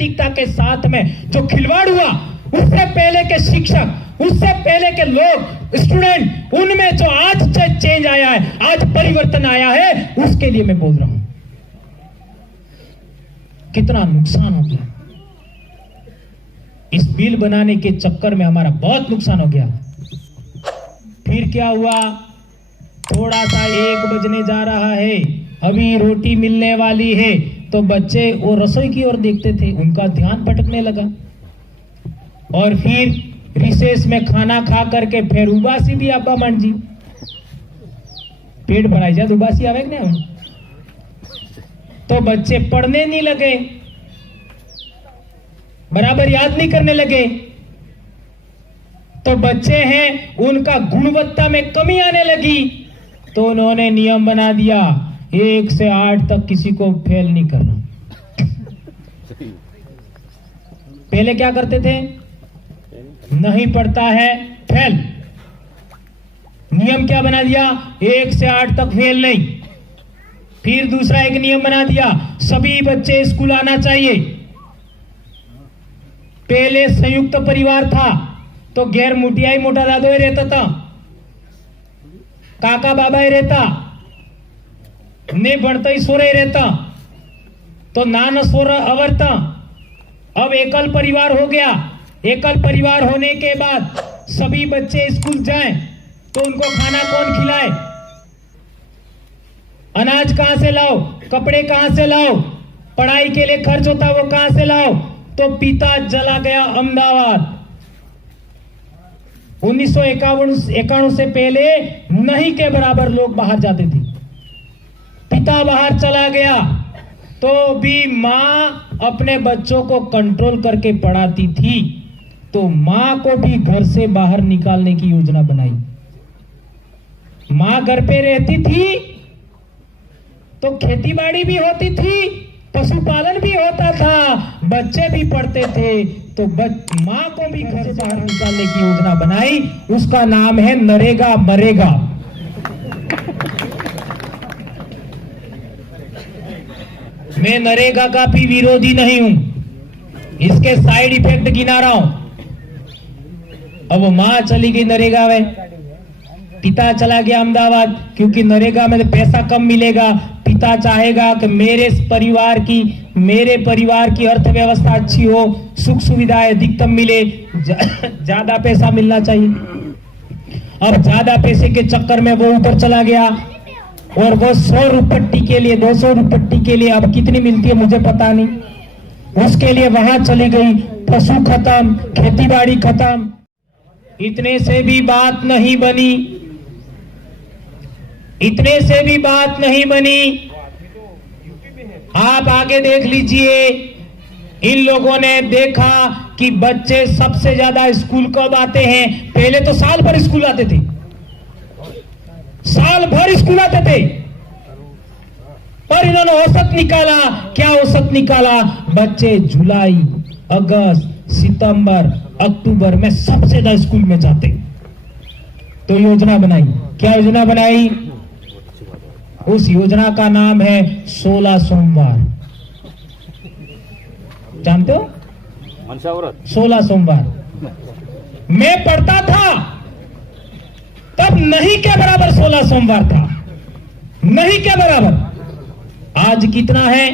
नैतिकता के साथ में जो खिलवाड़ हुआ, उससे पहले के शिक्षक, उससे पहले के लोग, स्टूडेंट, उनमें जो आज चेंज आया है, आज परिवर्तन आया है, उसके लिए मैं बोल रहा हूं। कितना नुकसान हो गया इस बिल बनाने के चक्कर में, हमारा बहुत नुकसान हो गया। फिर क्या हुआ, थोड़ा सा 1 बजने जा रहा है, अभी रोटी मिलने वाली है, तो बच्चे वो रसोई की ओर देखते थे, उनका ध्यान भटकने लगा। और फिर रिसेस में खाना खा करके फिर उबासी भी अब्बा मान जी पेट भराई जाए, उबासी आवे नहीं, तो बच्चे पढ़ने नहीं लगे, बराबर याद नहीं करने लगे, तो बच्चे हैं उनका गुणवत्ता में कमी आने लगी। तो उन्होंने नियम बना दिया 1 से 8 तक किसी को फेल नहीं करना। पहले क्या करते थे, नहीं पढ़ता है फेल, नियम क्या बना दिया, 1 से 8 तक फेल नहीं। फिर दूसरा एक नियम बना दिया, सभी बच्चे स्कूल आना चाहिए। पहले संयुक्त परिवार था तो गैर मुठिया ही मोटा दादो ही रहता था, काका बाबा ही रहता, ने बढ़ता ही सोरे ही रहता, तो नान सोर अवरता। अब एकल परिवार हो गया, एकल परिवार होने के बाद सभी बच्चे स्कूल जाएं तो उनको खाना कौन खिलाए, अनाज कहां से लाओ, कपड़े कहां से लाओ, पढ़ाई के लिए खर्च होता वो कहां से लाओ। तो पिता चला गया अहमदाबाद। 1951 से पहले नहीं के बराबर लोग बाहर जाते थे, पिता बाहर चला गया तो भी मां अपने बच्चों को कंट्रोल करके पढ़ाती थी। तो मां को भी घर से बाहर निकालने की योजना बनाई। मां घर पे रहती थी तो खेतीबाड़ी भी होती थी, पशुपालन भी होता था, बच्चे भी पढ़ते थे, तो मां को भी घर से बाहर निकालने की योजना बनाई। उसका नाम है नरेगा मरेगा। मैं नरेगा का भी विरोधी नहीं हूं, इसके साइड इफेक्ट गिना रहा हूं। अब मां चली गई नरेगा में, पिता चला गया अहमदाबाद, क्योंकि नरेगा में पैसा कम मिलेगा। पिता चाहेगा कि मेरे परिवार की अर्थव्यवस्था अच्छी हो, सुख सुविधाएं अधिकतम मिले, ज्यादा पैसा मिलना चाहिए। अब ज्यादा पैसे के चक्कर में वो ऊपर चला गया और वो 100 रुपट्टी के लिए, 200 रुपट्टी के लिए अब कितनी मिलती है मुझे पता नहीं, उसके लिए वहां चली गई। पशु खत्म, खेतीबाड़ी खत्म। इतने से भी बात नहीं बनी, इतने से भी बात नहीं बनी। आप आगे देख लीजिए, इन लोगों ने देखा कि बच्चे सबसे ज्यादा स्कूल कब आते हैं। पहले तो साल भर स्कूल आते थे, साल भर स्कूल आते थे, पर इन्होंने औसत निकाला। क्या औसत निकाला, बच्चे जुलाई, अगस्त, सितंबर, अक्टूबर में सबसे ज्यादा स्कूल में जाते। तो योजना बनाई, क्या योजना बनाई, उस योजना का नाम है 16 सोमवार। जानते हो 16 सोमवार। मैं पढ़ता था तब नहीं के बराबर 16 सोमवार था, नहीं के बराबर। आज कितना है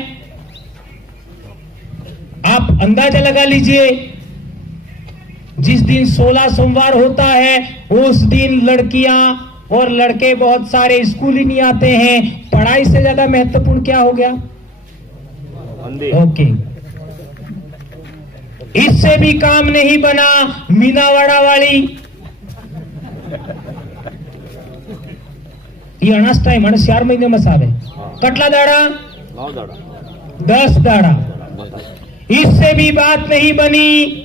आप अंदाजा लगा लीजिए। जिस दिन 16 सोमवार होता है उस दिन लड़कियां और लड़के बहुत सारे स्कूल ही नहीं आते हैं। पढ़ाई से ज्यादा महत्वपूर्ण क्या हो गया, ओके। इससे भी काम नहीं बना, मीनावाड़ा वाली ये 18 टाइम 4 महीने में सावे कटला दाड़ा 10 दाड़ा। इससे भी बात नहीं बनी,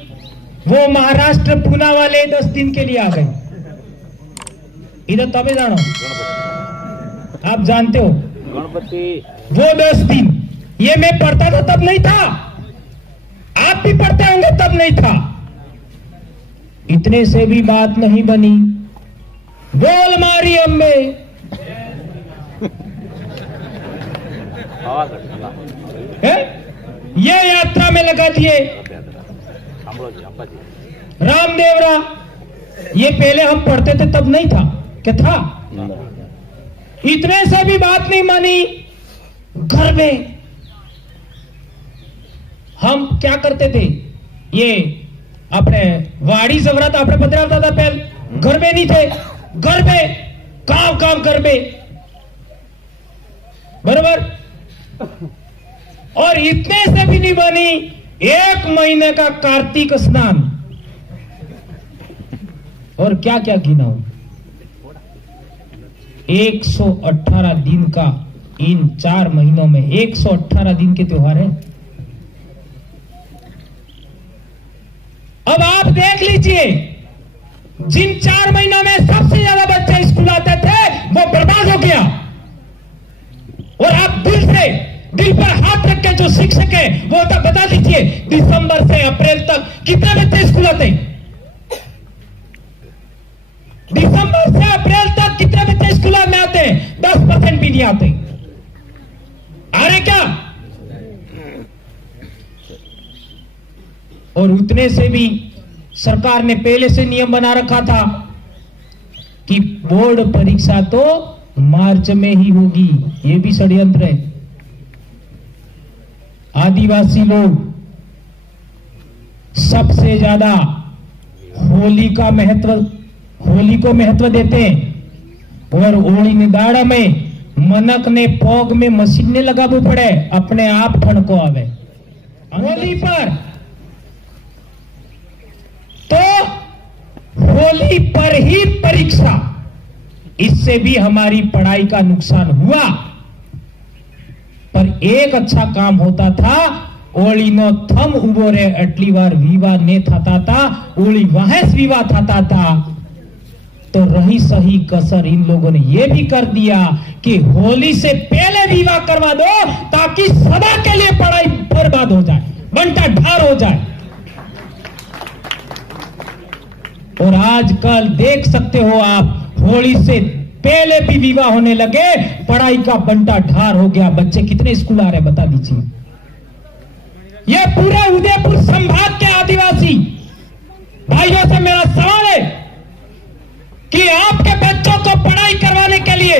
वो महाराष्ट्र पूना वाले 10 दिन के लिए आ गए। इधर तबे जानो, आप जानते हो गणपति, वो 10 दिन। ये मैं पढ़ता था तब नहीं था, आप भी पढ़ते होंगे तब नहीं था। इतने से भी बात नहीं बनी। बोल मारी अम्बे, है ये यात्रा में लगा दिए रामदेवरा। ये पहले हम पढ़ते थे तब नहीं था क्या था? इतने से भी बात नहीं मानी। घर में हम क्या करते थे, ये अपने वाड़ी जवरात अपने पत्र आता था पहले, घर में नहीं थे, घर में काम घर में, बराबर। और इतने से भी नहीं बनी। 1 महीने का कार्तिक स्नान और क्या क्या गिना हूं, 118 दिन का, इन 4 महीनों में 118 दिन के त्योहार है। अब आप देख लीजिए, जिन 4 महीनों में सबसे ज्यादा बच्चे स्कूल आते थे वो बर्बाद हो गया। और आप दिल पर हाथ रख के जो शिक्षक है वो तो बता दीजिए, दिसंबर से अप्रैल तक कितने बच्चे स्कूल आते हैं? दिसंबर से अप्रैल तक कितने बच्चे स्कूल में आते हैं? 10% भी नहीं आते। आ रहे क्या? और उतने से भी सरकार ने पहले से नियम बना रखा था कि बोर्ड परीक्षा तो मार्च में ही होगी। ये भी षड्यंत्र है। आदिवासी लोग सबसे ज्यादा होली को महत्व देते हैं। और ओली ने दाड़ा में मनक ने पोग में मशीन ने लगाबू पड़े, अपने आप ठणको आवे होली पर। तो होली पर ही परीक्षा, इससे भी हमारी पढ़ाई का नुकसान हुआ। पर एक अच्छा काम होता था, ओली नो थम उबो रे अटली बार विवाह ने थाता था, ओली वहस विवाह थाता था। तो रही सही कसर इन लोगों ने यह भी कर दिया कि होली से पहले विवाह करवा दो, ताकि सदा के लिए पढ़ाई बर्बाद हो जाए, बंटा ढार हो जाए। और आजकल देख सकते हो आप, होली से पहले भी विवाह होने लगे, पढ़ाई का बंटा ढार हो गया। बच्चे कितने स्कूल आ रहे बता दीजिए। ये पूरे उदयपुर संभाग के आदिवासी भाइयों से मेरा सवाल है कि आपके बच्चों को पढ़ाई करवाने के लिए,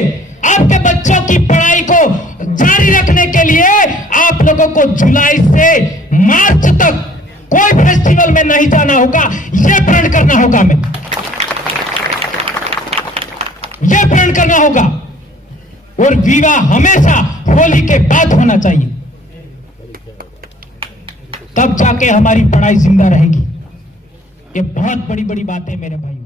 आपके बच्चों की पढ़ाई को जारी रखने के लिए आप लोगों को जुलाई से मार्च तक कोई फेस्टिवल में नहीं जाना होगा। यह प्रण करना होगा, यह प्रण करना होगा। और विवाह हमेशा होली के बाद होना चाहिए, तब जाके हमारी पढ़ाई जिंदा रहेगी। ये बहुत बड़ी बड़ी बातें मेरे भाइयों।